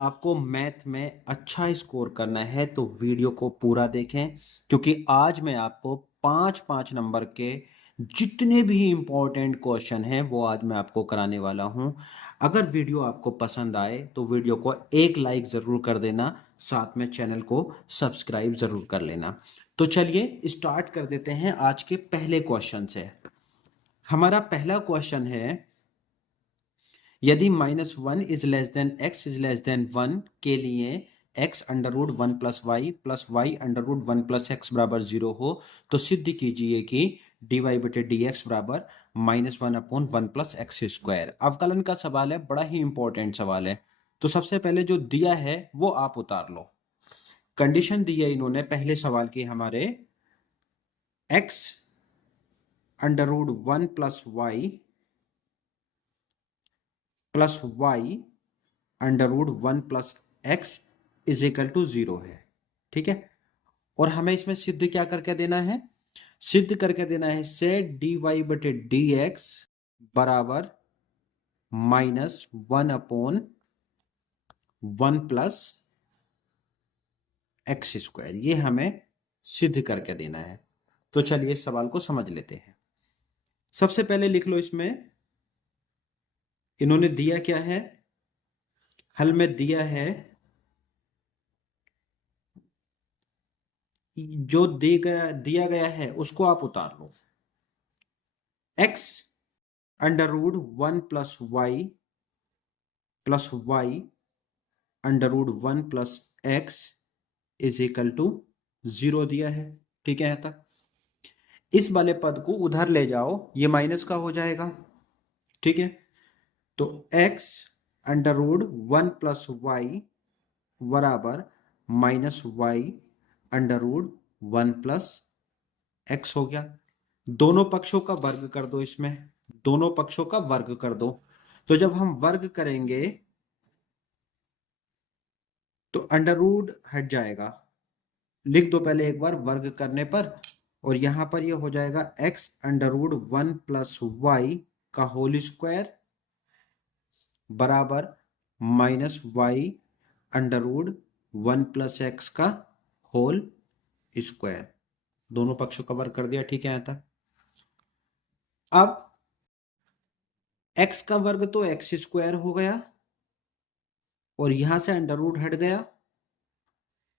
आपको मैथ में अच्छा स्कोर करना है तो वीडियो को पूरा देखें, क्योंकि आज मैं आपको पाँच पाँच नंबर के जितने भी इम्पोर्टेंट क्वेश्चन हैं वो आज मैं आपको कराने वाला हूं। अगर वीडियो आपको पसंद आए तो वीडियो को एक लाइक ज़रूर कर देना, साथ में चैनल को सब्सक्राइब ज़रूर कर लेना। तो चलिए स्टार्ट कर देते हैं आज के पहले क्वेश्चन से। हमारा पहला क्वेश्चन है, यदि -1 is less than x is less than 1 के लिए x under root 1 plus y under root 1 plus x बराबर 0 हो तो सिद्ध कीजिए कि dy बटे डी एक्स बराबर -1/1 प्लस एक्स स्क्वायर। अवकलन का सवाल है, बड़ा ही इंपॉर्टेंट सवाल है। तो सबसे पहले जो दिया है वो आप उतार लो। कंडीशन दी है इन्होंने पहले सवाल की हमारे, x under root 1 plus y under root 1 plus x is equal to 0 है। ठीक है, और हमें इसमें सिद्ध क्या करके देना है? सिद्ध करके देना है से डी वाई बटे डी एक्स बराबर -1/1 प्लस एक्स स्क्वायर। ये हमें सिद्ध करके देना है। तो चलिए इस सवाल को समझ लेते हैं। सबसे पहले लिख लो, इसमें इन्होंने दिया क्या है, हल में दिया है जो दिया गया है उसको आप उतार लो। x under root 1 plus y under root 1 plus x is equal to 0 दिया है। ठीक है, यहाँ तक। इस वाले पद को उधर ले जाओ, ये माइनस का हो जाएगा। ठीक है, तो x under root 1 plus y बराबर -y under root 1 plus x हो गया। दोनों पक्षों का वर्ग कर दो, इसमें दोनों पक्षों का वर्ग कर दो। तो जब हम वर्ग करेंगे तो अंडर रूट हट जाएगा। लिख दो पहले एक बार वर्ग करने पर, और यहां पर ये हो जाएगा x under root 1 plus y का होल स्क्वायर बराबर -y under root 1 plus x का होल स्क्वायर। दोनों पक्षों का वर्ग कर दिया। ठीक है, यहां तक। अब x का वर्ग तो एक्स स्क्वायर हो गया, और यहां से अंडर रूट हट गया,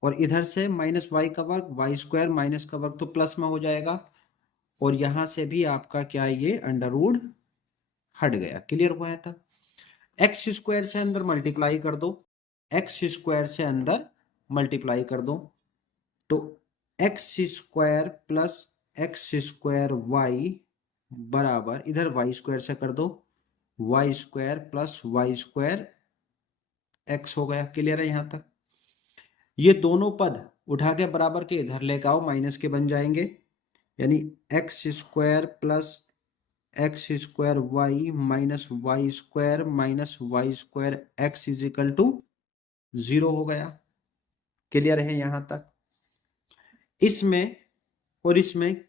और इधर से -y का वर्ग, वाई स्क्वायर माइनस का वर्ग तो प्लस में हो जाएगा, और यहां से भी आपका क्या, ये अंडर रूट हट गया। क्लियर हुआ है? था एक्स स्क्वायर से अंदर मल्टीप्लाई कर दो, एक्स स्क्वायर से अंदर मल्टीप्लाई कर दो, तो x square plus x square y बराबर, इधर वाई स्क्वायर से कर दो, y square plus y square x हो गया। क्लियर है यहां तक? ये दोनों पद उठा के बराबर के इधर लेकर आओ, माइनस के बन जाएंगे, यानी x square plus x square y minus y square x is equal to 0 हो गया। क्लियर है यहां तक? इसमें और इसमें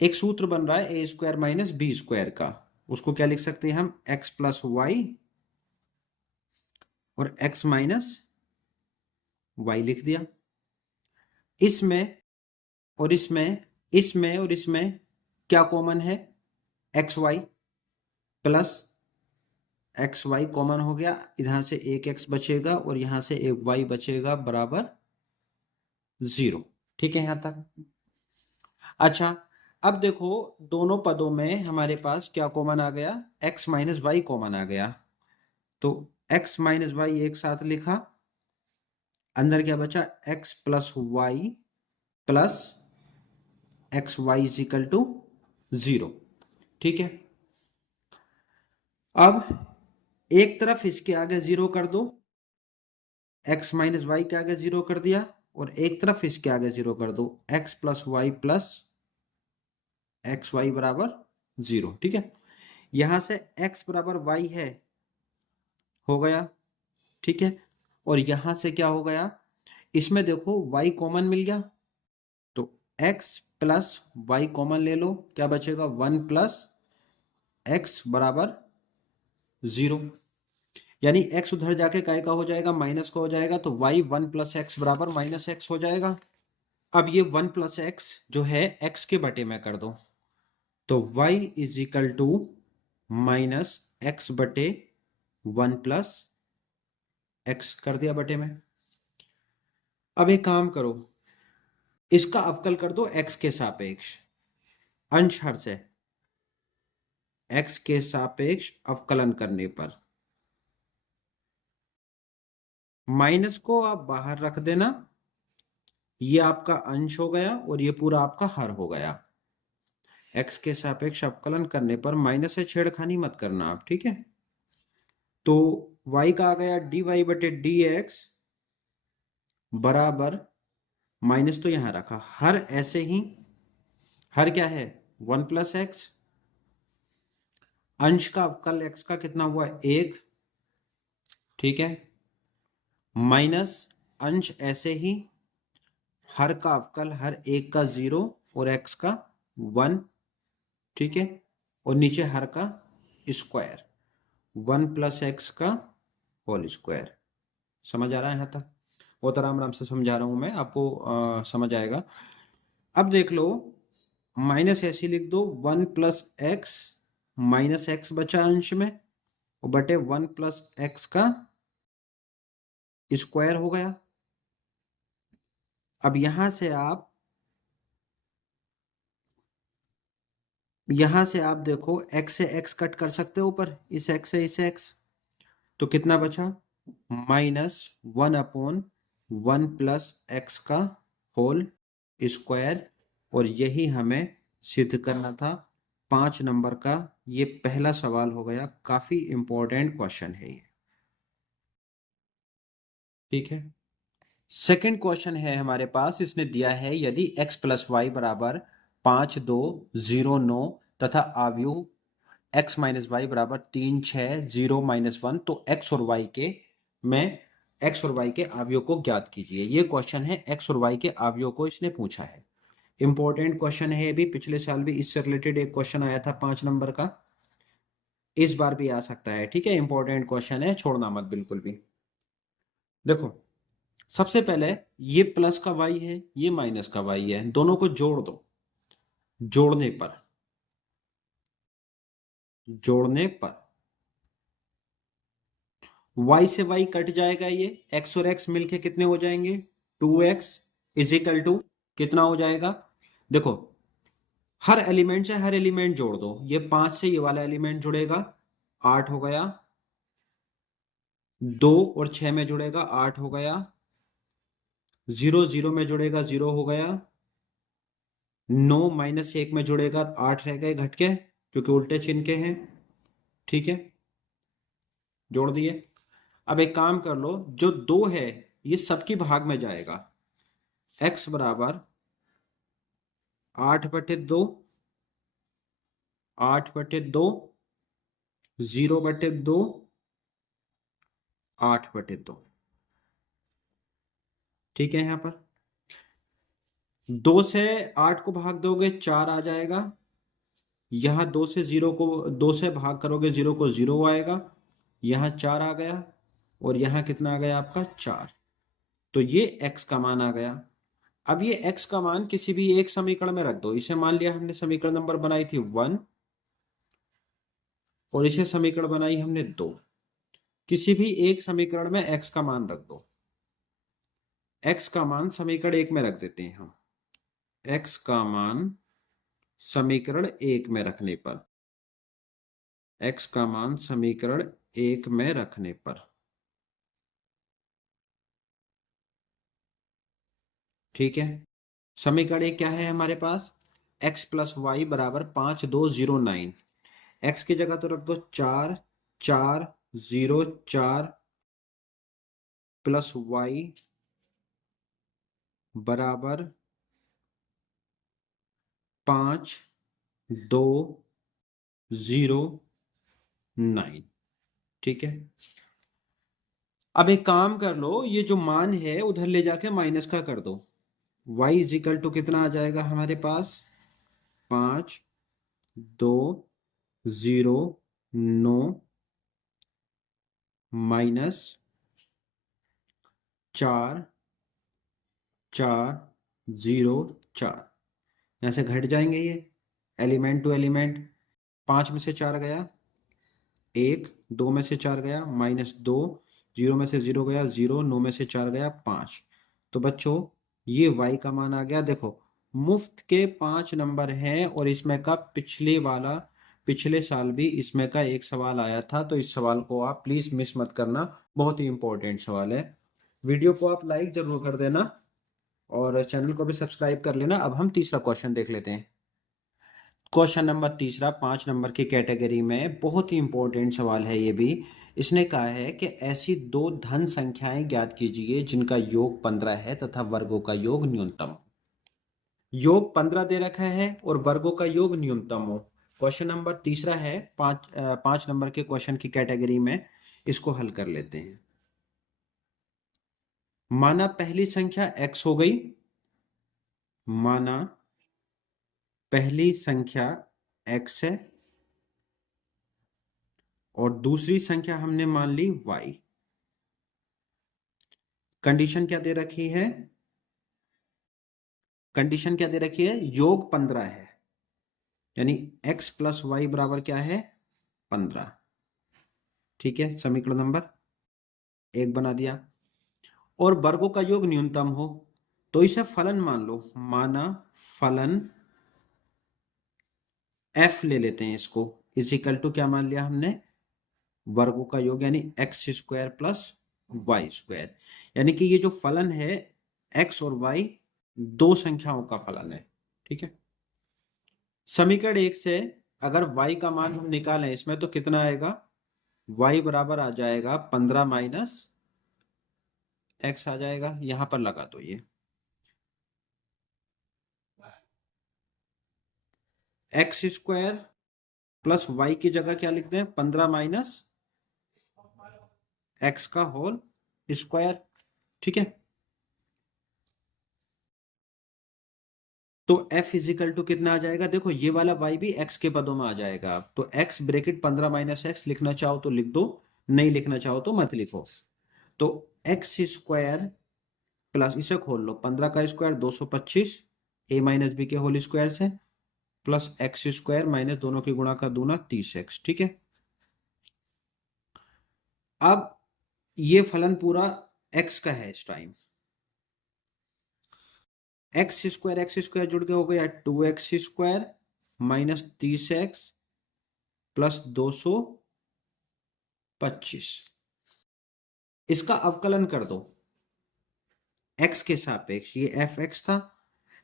एक सूत्र बन रहा है a square minus b square का, उसको क्या लिख सकते हैं हम, एक्स प्लस वाई और एक्स माइनस वाई लिख दिया। इसमें और इसमें क्या कॉमन है, x y plus x y common हो गया, इधर से एक एक्स बचेगा और यहां से एक वाई बचेगा बराबर 0। ठीक है यहां तक? अच्छा, अब देखो दोनों पदों में हमारे पास क्या कॉमन आ गया, x माइनस वाई कॉमन आ गया। तो x माइनस वाई एक साथ लिखा, अंदर क्या बचा, x plus y plus x y is equal to 0। ठीक है, अब एक तरफ इसके आगे 0 कर दो, x माइनस वाई के आगे 0 कर दिया, और एक तरफ इसके आगे 0 कर दो, x plus y plus x y बराबर 0। ठीक है, यहां से x बराबर वाई है, हो गया। ठीक है, और यहां से क्या हो गया, इसमें देखो y कॉमन मिल गया, तो x प्लस वाई कॉमन ले लो, क्या बचेगा, 1 प्लस एक्स बराबर 0। यानी x उधर जाके काय का हो जाएगा, माइनस का हो जाएगा, तो y 1 प्लस एक्स बराबर माइनस एक्स हो जाएगा। अब ये 1 प्लस एक्स जो है x के बटे में कर दो, तो y is equal to minus x बटे 1 प्लस एक्स कर दिया बटे में। अब एक काम करो, इसका अवकल कर दो x के सापेक्ष, अंश हर से x के सापेक्ष अवकलन करने पर माइनस को आप बाहर रख देना, ये आपका अंश हो गया और ये पूरा आपका हर हो गया। x के सापेक्ष अवकलन करने पर माइनस से छेड़खानी मत करना आप, ठीक है। तो y का आ गया dy बटे डी एक्स बराबर, माइनस तो यहां रखा, हर ऐसे ही, हर क्या है 1 प्लस एक्स, अंश का अवकल x का कितना हुआ 1, ठीक है, माइनस अंश ऐसे ही, हर का अवकल हर एक का 0 और x का 1, ठीक है, और नीचे हर का स्क्वायर 1 प्लस एक्स का होल स्क्वायर। समझ आ रहा है यहाँ तक? बहुत आराम आराम से समझा रहा हूँ मैं आपको, समझ आएगा। अब देख लो, माइनस ऐसे लिख दो 1 प्लस एक्स, माइनस एक्स बचा अंश में और बटे 1 प्लस एक्स का स्क्वायर हो गया। अब यहां से आप देखो x से x कट कर सकते हो ऊपर, इस x से इस x, तो कितना बचा माइनस 1 अपॉन 1 प्लस एक्स का होल स्क्वायर। और यही हमें सिद्ध करना था 5 नंबर का, ये पहला सवाल हो गया, काफी इंपॉर्टेंट क्वेश्चन है ये, ठीक है। सेकंड क्वेश्चन है हमारे पास, इसने दिया है यदि x प्लस वाई बराबर 5 2 0 9 तथा आव्यूह x माइनस वाई बराबर 3 6 0 -1, तो x और y के आव्यूह को ज्ञात कीजिए। ये क्वेश्चन है, x और y के आव्यूह को इसने पूछा है। इंपॉर्टेंट क्वेश्चन है, भी पिछले साल भी इससे रिलेटेड एक क्वेश्चन आया था 5 नंबर का, इस बार भी आ सकता है, ठीक है। इंपॉर्टेंट क्वेश्चन है, छोड़ना मत बिल्कुल भी। देखो सबसे पहले ये प्लस का y है, ये माइनस का y है, दोनों को जोड़ दो। जोड़ने पर y से y कट जाएगा, ये x और x मिलके कितने हो जाएंगे 2x इज इक्वल टू कितना हो जाएगा। देखो हर एलिमेंट से हर एलिमेंट जोड़ दो, ये 5 से ये वाला एलिमेंट जुड़ेगा 8 हो गया, 2 और 6 में जुड़ेगा 8 हो गया, 0 0 में जुड़ेगा 0 हो गया, 9 माइनस 1 में जुड़ेगा 8 रह गए घट के, क्योंकि उल्टे चिन्ह के हैं, ठीक है, जोड़ दिए। अब एक काम कर लो, जो 2 है ये सबकी भाग में जाएगा, x बराबर 8/2, 8/2, 0/2, 8/2, ठीक है। यहां पर 2 से 8 को भाग दोगे 4 आ जाएगा, यहां 2 से 0 को 2 से भाग करोगे 0 को 0 आएगा, यहां 4 आ गया और यहां कितना आ गया आपका 4, तो ये x का मान आ गया। अब ये x का मान किसी भी एक समीकरण में रख दो, इसे मान लिया हमने समीकरण नंबर बनाई थी 1 और इसे समीकरण बनाई हमने 2, किसी भी एक समीकरण में x का मान रख दो। x का मान समीकरण 1 में रख देते हैं हम, x का मान समीकरण 1 में रखने पर, x का मान समीकरण 1 में रखने पर, ठीक है। समीकरण 1 क्या है हमारे पास, x प्लस वाई बराबर 5 2 0 9, x की जगह तो रख दो 4 4 0 4 प्लस वाई बराबर 5 2 0 9, ठीक है। अब एक काम कर लो, ये जो मान है उधर ले जाके माइनस का कर दो, y इज इक्वल टू कितना आ जाएगा हमारे पास 5 2 0 9 माइनस 4 4 0 4, यहाँ से घट जाएंगे ये एलिमेंट टू एलिमेंट। 5 में से 4 गया 1, 2 में से 4 गया -2, 0 में से 0 गया 0, 9 में से 4 गया 5। तो बच्चों ये y का मान आ गया। देखो मुफ्त के 5 नंबर हैं और इसमें का पिछले साल भी इसमें का एक सवाल आया था, तो इस सवाल को आप प्लीज मिस मत करना, बहुत ही इंपॉर्टेंट सवाल है। वीडियो को आप लाइक जरूर कर देना और चैनल को भी सब्सक्राइब कर लेना। अब हम तीसरा क्वेश्चन देख लेते हैं। क्वेश्चन नंबर तीसरा 5 नंबर की कैटेगरी में, बहुत ही इंपॉर्टेंट सवाल है ये भी। इसने कहा है कि ऐसी दो धन संख्याएं ज्ञात कीजिए जिनका योग 15 है तथा वर्गों का योग न्यूनतम। योग 15 दे रखा है और वर्गों का योग न्यूनतम हो। क्वेश्चन नंबर तीसरा है 5 नंबर के क्वेश्चन की कैटेगरी में। इसको हल कर लेते हैं। माना पहली संख्या x हो गई, माना पहली संख्या x है और दूसरी संख्या हमने मान ली y। कंडीशन क्या दे रखी है? कंडीशन क्या दे रखी है? योग 15 है, यानी x प्लस वाई बराबर क्या है? 15। ठीक है, समीकरण नंबर 1 बना दिया। और वर्गों का योग न्यूनतम हो तो इसे फलन मान लो। माना फलन f ले लेते हैं, इसको इजिकल टू क्या मान लिया हमने? वर्गों का योग यानी x² प्लस y², यानी कि ये जो फलन है x और y दो संख्याओं का फलन है। ठीक है, समीकरण 1 से अगर y का मान हम निकालें इसमें तो कितना आएगा? y बराबर आ जाएगा 15 माइनस x आ जाएगा, यहां पर लगा दो ये x² प्लस y की जगह क्या लिखते हैं? 15 माइनस x का होल स्क्वायर। ठीक है, तो f इजिकल टू कितना आ जाएगा? देखो ये वाला y भी x के पदों में आ जाएगा। अब तो x ब्रैकेट 15 माइनस x लिखना चाहो तो लिख दो, नहीं लिखना चाहो तो मत लिखो। तो x² प्लस इसे खोल लो, 15 का स्क्वायर 225 a माइनस बी के होल स्क्वायर से, प्लस x² माइनस दोनों की गुणा का दूना 30x। ठीक है, अब ये फलन पूरा x का है इस टाइम। x² जुड़ के हो गया 2x² माइनस 30x प्लस 225। इसका अवकलन कर दो x के सापेक्ष, ये fx था,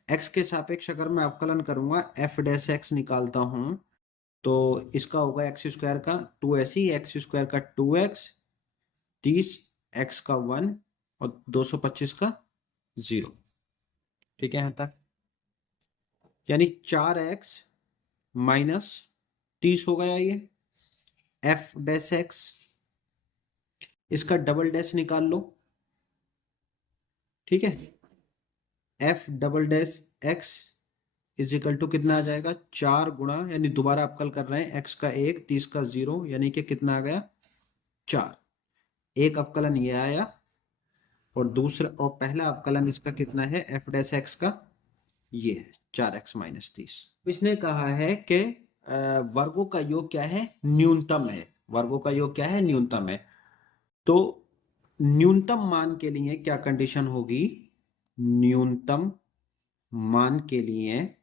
x के सापेक्ष अगर मैं अवकलन करूंगा f' निकालता हूं तो इसका होगा x² का 2s ही, x² का 2x, 30 x का 1 और 225 का 0। ठीक है यहां तक, यानी 4x माइनस 30 हो गया ये f'। इसका डबल डैश निकाल लो। ठीक है, f'(x) इजिकल टू कितना आ जाएगा? 4 गुणा, यानी दोबारा अवकल कर रहे हैं, x का 1, 30 का 0, यानी कि कितना आ गया? 4। एक अवकलन ये आया और दूसरा और पहला अवकलन इसका कितना है f'(x) का? ये है 4x माइनस 30। इसने कहा है कि वर्गों का योग क्या है? न्यूनतम है। वर्गों का योग क्या है? न्यूनतम है। तो न्यूनतम मान के लिए क्या कंडीशन होगी? न्यूनतम मान के लिए,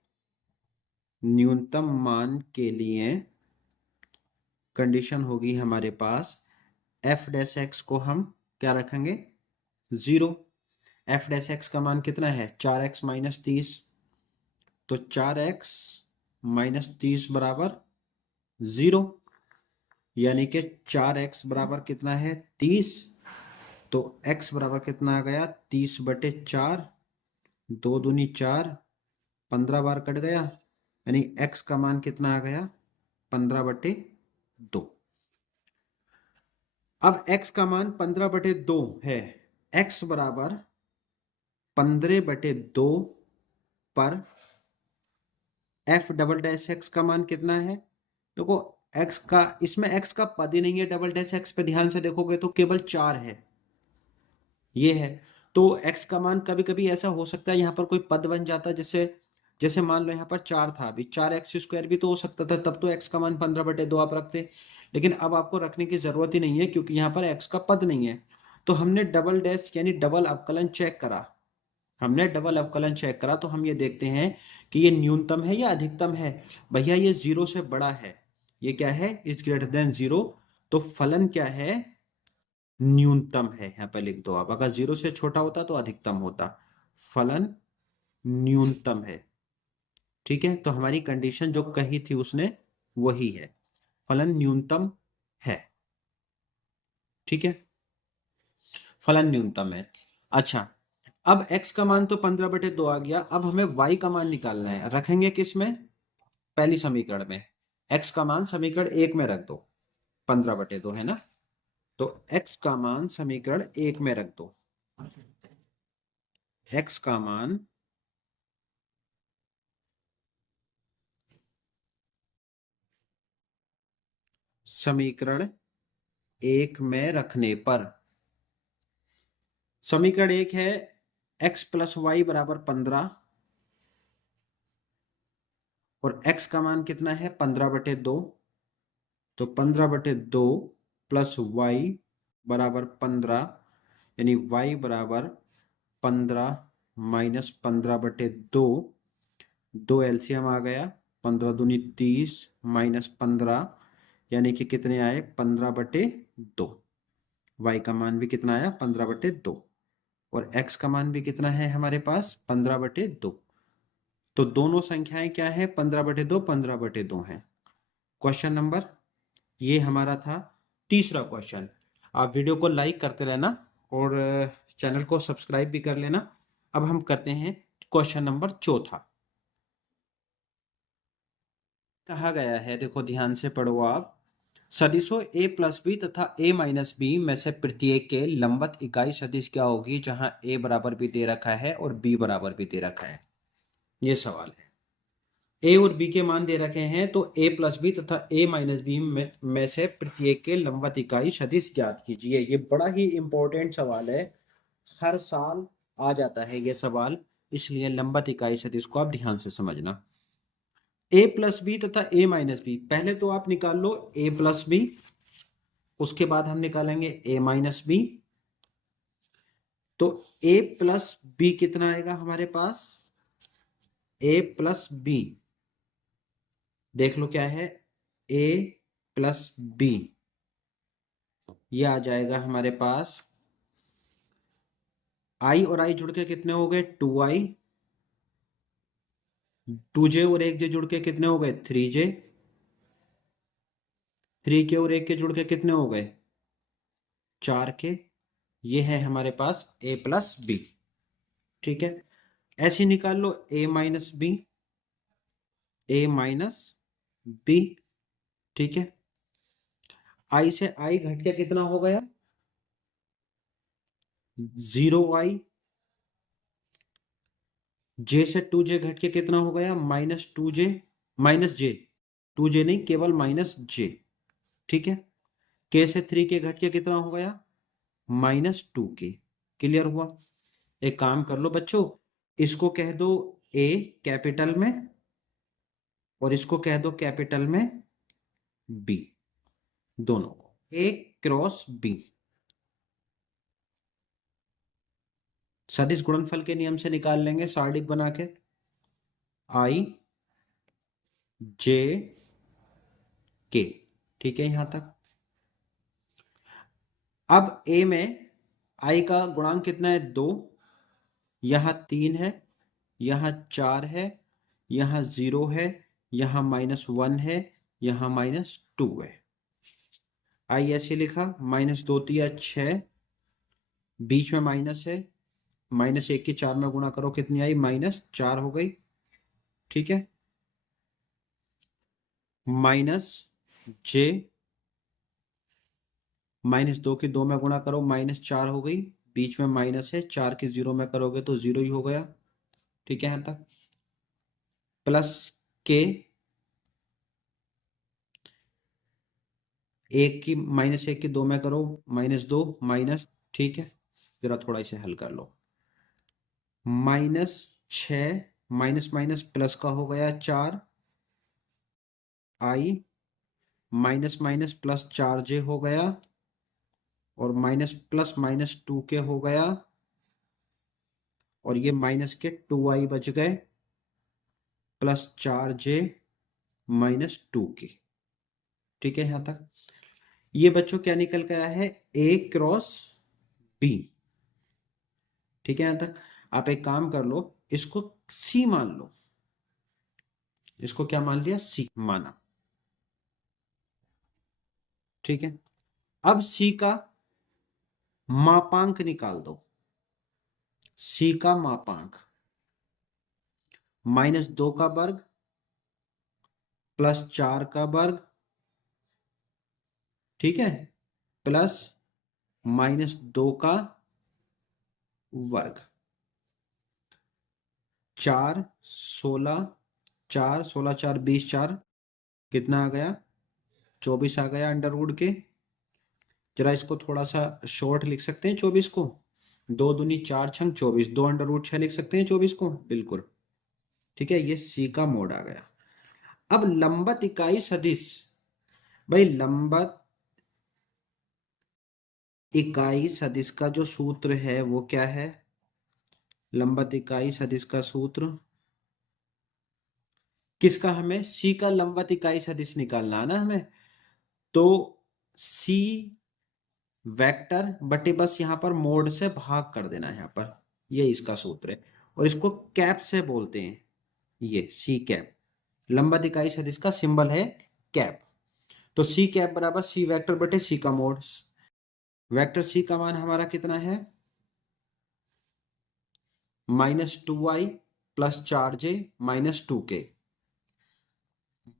न्यूनतम मान के लिए कंडीशन होगी हमारे पास f'(x) को हम क्या रखेंगे? 0। f'(x) का मान कितना है? 4x minus 30। तो 4x माइनस 30 बराबर 0, यानी कि 4x बराबर कितना है? 30। तो x बराबर कितना आ गया? 30/4, 2 दूनी 4, 15 बार कट गया, यानी x का मान कितना आ गया? 15/2। अब x का मान 15/2 है, x बराबर 15/2 पर f'(x) का मान कितना है? देखो एक्स का, इसमें एक्स का पद ही नहीं है, डबल डैश एक्स पे ध्यान से देखोगे तो केवल 4 है, ये है। तो x का मान कभी कभी ऐसा हो सकता है यहाँ पर कोई पद बन जाता है, जैसे जैसे मान लो यहाँ पर 4 था, अभी 4x² भी तो हो सकता था, तब तो x का मान 15/2 आप रखते। लेकिन अब आपको रखने की जरूरत ही नहीं है क्योंकि यहाँ पर x का पद नहीं है। तो हमने डबल डैश यानी डबल अवकलन चेक करा, हमने डबल अवकलन चेक करा तो हम ये देखते हैं कि ये न्यूनतम है या अधिकतम है। भैया ये 0 से बड़ा है, ये क्या है, इज ग्रेटर देन 0। तो फलन क्या है, न्यूनतम है। यहाँ पे लिख दो आप, अगर 0 से छोटा होता तो अधिकतम होता, फलन न्यूनतम है। ठीक है, तो हमारी कंडीशन जो कही थी उसने वही है, फलन न्यूनतम है। ठीक है, फलन न्यूनतम है। अच्छा, अब x का मान तो 15/2 आ गया, अब हमें y का मान निकालना है। रखेंगे किस में, पहली समीकरण में। x का मान समीकरण 1 में रख दो, 15/2 है ना, तो x का मान समीकरण 1 में रख दो। x का मान समीकरण 1 में रखने पर, समीकरण 1 है x + y = 15 और x का मान कितना है 15/2, तो 15/2 + y = 15, यानी y = 15 - 15/2, 2 एलसीएम आ गया, 15 दूनी 30 -15 यानी कि कितने आए 15/2। y का मान भी कितना आया 15/2 और x का मान भी कितना है हमारे पास 15/2। तो दोनों संख्याएं क्या है 15/2 15/2 है। क्वेश्चन नंबर, ये हमारा था तीसरा क्वेश्चन। आप वीडियो को लाइक करते रहना और चैनल को सब्सक्राइब भी कर लेना। अब हम करते हैं क्वेश्चन नंबर चौथा। कहा गया है, देखो ध्यान से पढ़ो आप, सदिशों a + b तथा a - b में से प्रत्येक के लंबवत इकाई सदिश क्या होगी जहां a बराबर भी दे रखा है और b बराबर भी दे रखा है। ये सवाल है, a और b के मान दे रखे हैं, तो a + b तथा a - b में से प्रत्येक के लंबवत इकाई सदिश ज्ञात कीजिए। ये बड़ा ही इंपॉर्टेंट सवाल है, हर साल आ जाता है ये सवाल, इसलिए लंबवत इकाई सदिश को आप ध्यान से समझना। a + b तथा a - b, पहले तो आप निकाल लो a + b, उसके बाद हम निकालेंगे a - b। तो a + b कितना आएगा हमारे पास, a + b, देख लो क्या है, a + b, ये आ जाएगा हमारे पास, i और i जुड़ के कितने हो गए 2i, 2j और 1j जुड़ के कितने हो गए 3j, 3k और 1k जुड़ के कितने हो गए 4k। ये है हमारे पास a + b। ठीक है, ऐसे निकाल लो a - b, a - b। ठीक है, i से i घट के कितना हो गया 0i, j से 2j घट के कितना हो गया -2j, -j, 2j नहीं केवल -j। ठीक है, k से 3k घट के कितना हो गया -2k। क्लियर हुआ। एक काम कर लो बच्चों, इसको कह दो a कैपिटल में और इसको कह दो कैपिटल में b, दोनों को a क्रॉस b। सदिश गुणनफल के नियम से निकाल लेंगे सारणी बना के, i j k। ठीक है यहां तक। अब a में i का गुणांक कितना है 2, यहां 3 है, यहां 4 है, यहां 0 है, यहां -1 है, यहां -2 है। i ऐसे लिखा, -2 तिया 6, बीच में माइनस है, -1 की 4 में गुणा करो कितनी आई -4 हो गई। ठीक है, -j, -2 की 2 में गुणा करो -4 हो गई, बीच में माइनस है, 4 की 0 में करोगे तो 0 ही हो गया। ठीक है यहां तक, प्लस k एक की माइनस एक की दो में करो, -2 माइनस, ठीक है, जरा थोड़ा इसे हल कर लो। -6 माइनस माइनस प्लस का हो गया 4 i, minus minus plus 4j हो गया, और माइनस प्लस -2k हो गया, और ये माइनस के 2i बच गए, प्लस 4j -2k। ठीक है यहां तक? ये बच्चों क्या निकल गया है? A cross B। ठीक है यहां तक? आप एक काम कर लो, इसको C मान लो। इसको क्या मान लिया? C माना। ठीक है, अब C का मापांक निकाल दो। C का मापांक -2 का वर्ग प्लस 4 का वर्ग, ठीक है, प्लस -2 का वर्ग। 4 16, 4 16 4 20, 4 कितना आ गया? 24 आ गया अंडर रूट के। जरा इसको थोड़ा सा शॉर्ट लिख सकते हैं 24 को। 2 दूनी 4 छंग 24, 2 अंडर रूट 6 लिख सकते हैं 24 को, बिल्कुल। ठीक है, ये सी का मोड आ गया। अब लंबत इकाई सदिश, भाई लंबत इकाई सदिश का जो सूत्र है वो क्या है? लंबत इकाई सदिश का सूत्र किसका? हमें सी का लंबत इकाई सदिश निकालना है ना हमें। तो सी वेक्टर बटे बस यहां पर मोड से भाग कर देना है यहां पर, ये इसका सूत्र है। और इसको कैप से बोलते हैं, ये सी कैप। लंबत इकाई सदिश का सिंबल है कैप। तो सी कैप बराबर सी वेक्टर बटे सी का मोड। वेक्टर सी का मान हमारा कितना है? -2i plus 4j -2k,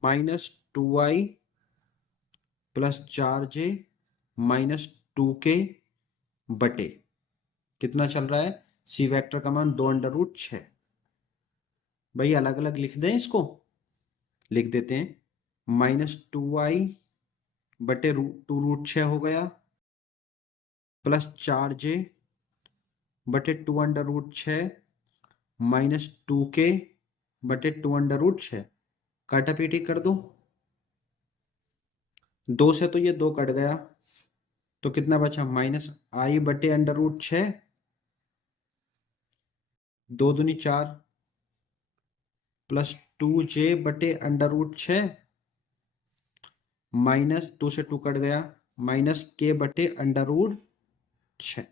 -2i plus 4j -2k बटे कितना चल रहा है? सी वेक्टर का मान 2 अंडर रूट 6। भाई अलग अलग लिख दें इसको, लिख देते हैं। -2i बटे 2√6 हो गया, प्लस 4j बटे 2 अंडर रूट 6 -2k बटे 2 अंडर रूट 6। काटा पीटी कर दो, 2 से तो ये 2 कट गया, तो कितना बचा? -i बटे अंडर रूट 6, 2 दूनी 4, प्लस 2j बटे अंडर रूट 6, -2 से 2 कट गया, -k बटे अंडर रूट 6।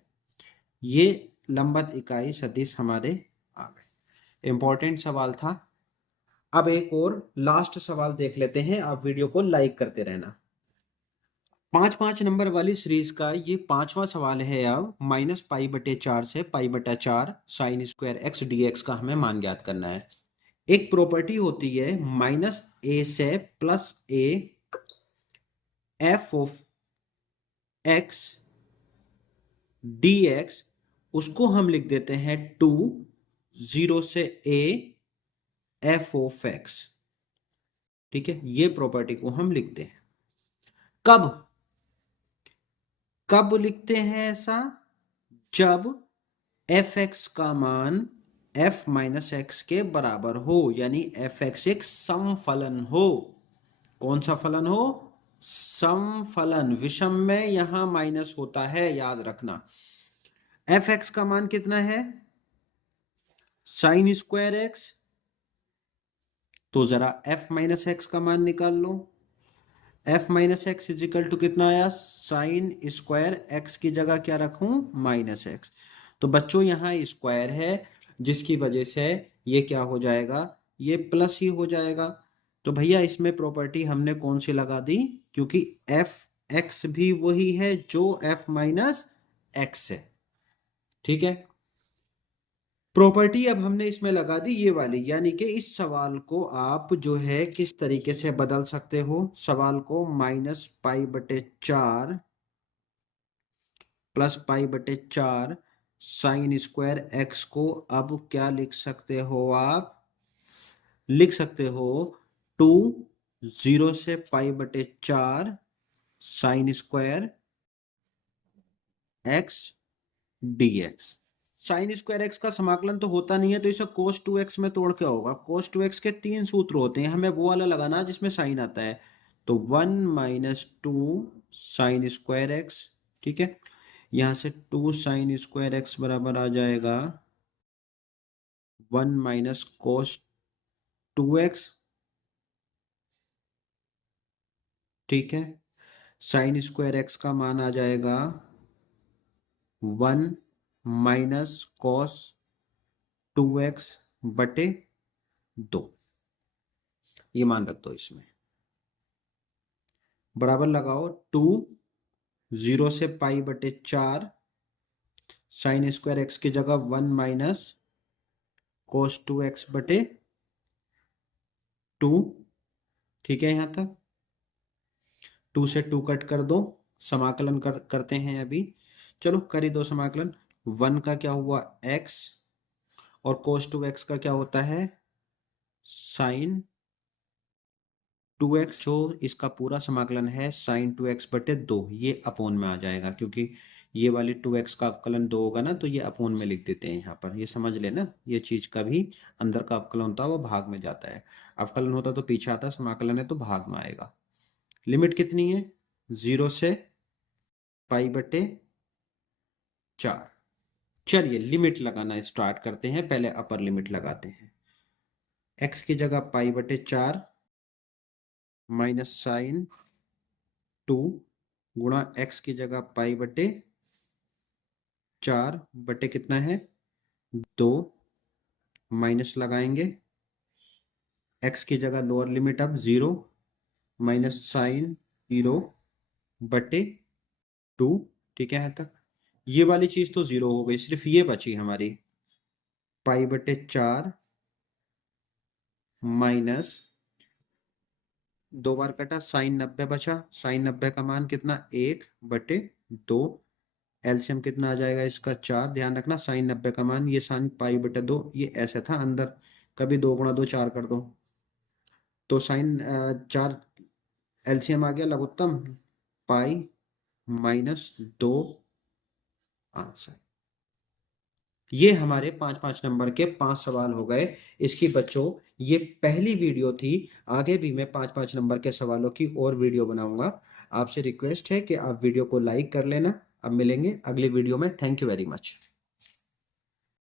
ये लंबत इकाई सदिश हमारे आ गए। इंपॉर्टेंट सवाल था। अब एक और लास्ट सवाल देख लेते हैं, आप वीडियो को लाइक करते रहना। 5 नंबर वाली सीरीज का ये 5वां सवाल है। अब -π/4 से π/4 साइन स्क्वायर एक्स dx का हमें मान ज्ञात करना है। एक प्रॉपर्टी होती है -a से +a f of x dx, उसको हम लिख देते हैं 2 0 से a f ऑफ x। ठीक है, ये प्रॉपर्टी को हम लिखते हैं। कब कब लिखते हैं ऐसा? जब एफ एक्स का मान एफ माइनस एक्स के बराबर हो, यानी एफ एक्स एक सम फलन हो। कौन सा फलन हो? सम फलन। विषम में यहां माइनस होता है, याद रखना। एफ एक्स का मान कितना है? Sine square x. तो जरा एफ माइनस एक्स का मान निकाल लो। F minus x equal to कितना आया? साइन स्क्वायर एक्स की जगह क्या रखूं? -एक्स। तो बच्चों यहां स्क्वायर है, जिसकी वजह से ये क्या हो जाएगा? ये प्लस ही हो जाएगा। तो भैया इसमें प्रॉपर्टी हमने कौन सी लगा दी? क्योंकि एफ एक्स भी वही है जो एफ माइनस एक्स है। ठीक है, प्रॉपर्टी अब हमने इसमें लगा दी ये वाली, यानी कि इस सवाल को आप जो है किस तरीके से बदल सकते हो? सवाल को -π/4 प्लस π/4 साइन स्क्वायर एक्स को अब क्या लिख सकते हो आप? लिख सकते हो 2 0 से π/4 sine square x dx। Sine square x का समाकलन तो होता नहीं है, तो इसे cos 2x में तोड़ के होगा। cos 2x के 3 सूत्र होते हैं, हमें वो वाला लगाना है जिसमें साइन आता है। तो 1 माइनस 2 साइन स्क्वायर एक्स, ठीक है। यहां से 2 साइन स्क्वायर एक्स बराबर आ जाएगा 1 माइनस cos 2x, ठीक है। साइन स्क्वायर एक्स का मान आ जाएगा 1 माइनस cos 2x बटे 2। ये मान रख दो इसमें, बराबर लगाओ 2, 0 से पाई बटे 4, साइन स्क्वायर एक्स की जगह 1 माइनस cos 2x बटे 2, ठीक है। यहां तक 2 से 2 कट कर दो, समाकलन करते हैं अभी। चलो कर ही दो समाकलन। 1 का क्या हुआ x, और cos 2x का क्या होता है साइन 2x। जो इसका पूरा समाकलन है साइन 2x बटे 2, ये अपोन में आ जाएगा, क्योंकि ये वाली 2x का अवकलन 2 होगा ना, तो ये अपोन में लिख देते हैं यहाँ पर। ये समझ लेना, ये चीज का भी अंदर का अवकलन होता है वो भाग में जाता है। अवकलन होता तो पीछे आता, समाकलन है तो भाग में आएगा। लिमिट कितनी है 0 से पाई बटे 4। चलिए लिमिट लगाना स्टार्ट करते हैं। पहले अपर लिमिट लगाते हैं। x की जगह पाई बटे 4 माइनस साइन 2 गुणा x की जगह पाई बटे 4 बटे कितना है 2, माइनस लगाएंगे। x की जगह लोअर लिमिट अब 0 माइनस साइन 0 बटे 2, ठीक है। यहाँ तक ये वाली चीज तो 0 हो गई, सिर्फ ये बची हमारी पाई बटे 4 माइनस 2 बार कटा साइन 90 बचा। साइन 90 का मान कितना 1 बटे 2। एलसीएम कितना आ जाएगा इसका 4। ध्यान रखना साइन 90 का मान, ये साइन पाई बटे 2, ये ऐसे था अंदर, कभी 2 गुणा 2 4 कर दो, तो साइन 4 एलसीएम आ गया लघुत्तम पाई माइनस 2 आंसर। ये हमारे 5-5 नंबर के 5 सवाल हो गए। इसकी बच्चों ये पहली वीडियो थी, आगे भी मैं 5-5 नंबर के सवालों की और वीडियो बनाऊंगा। आपसे रिक्वेस्ट है कि आप वीडियो को लाइक कर लेना। अब मिलेंगे अगली वीडियो में। Thank you very much.